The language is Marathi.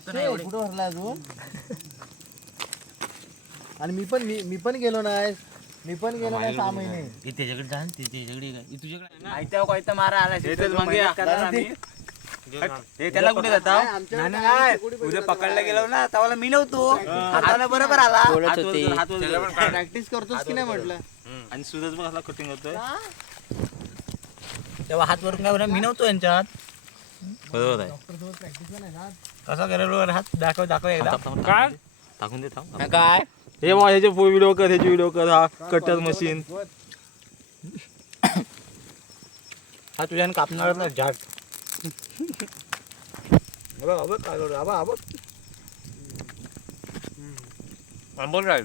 कुठं भरला अजून? आणि मी पण गेलो नाही 6 महिने. त्याच्याकडे जा त्याच्याकडे तुझ्याकडे आयत्या कोयता मारा आला त्याला कुठे जाता उद्या पकडला गेलो ना त्याला मी नव्हतो हाताला बरोबर आला प्रॅक्टिस करतोस की नाही म्हटलं. आणि सुरज बघ कटिंग होतोय तेव्हा हात वरून काय मी नव्हतो यांच्यात. बरोबर आहे प्रॅक्टिसला नाही ना. कसा करायला हात दाखव एकदा काय टाकून दे थांब काय हे बघ ह्याचे व्हिडिओ कर ह्याची व्हिडिओ कर हा कटर मशीन हा तुझ्यानं कापणार ना झाड. आंबोल राहील